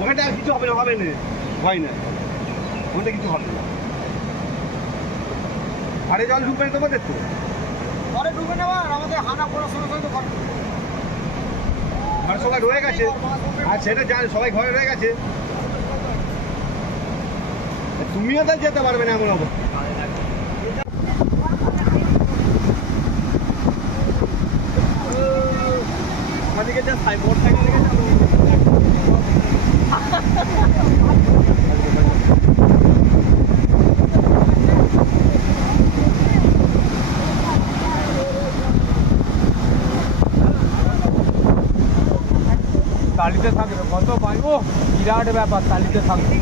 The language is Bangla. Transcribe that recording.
ওখানটা কিছু হবে না হবে না। ভয় না। ওখানটা কিছু হবে না। আরে জল ঢুকবে না তোমাদের তো? ঘরে ঢুকে নেওয়া আর আমাদের হানা পড়ার সঙ্গে সঙ্গে তো ঘরে ঘরে সবাই রয়ে গেছে? আর সেটা জানে সবাই ঘরে রয়ে গেছে? তুমিও তো যেতে পারবে না এমন অবস্থা। আমাদেরকে যা সাইবোর্ডটাকে রেখেছে তালিতে থাকবে। কত পাই ও বিরাট ব্যাপার তালিতে থাকবে।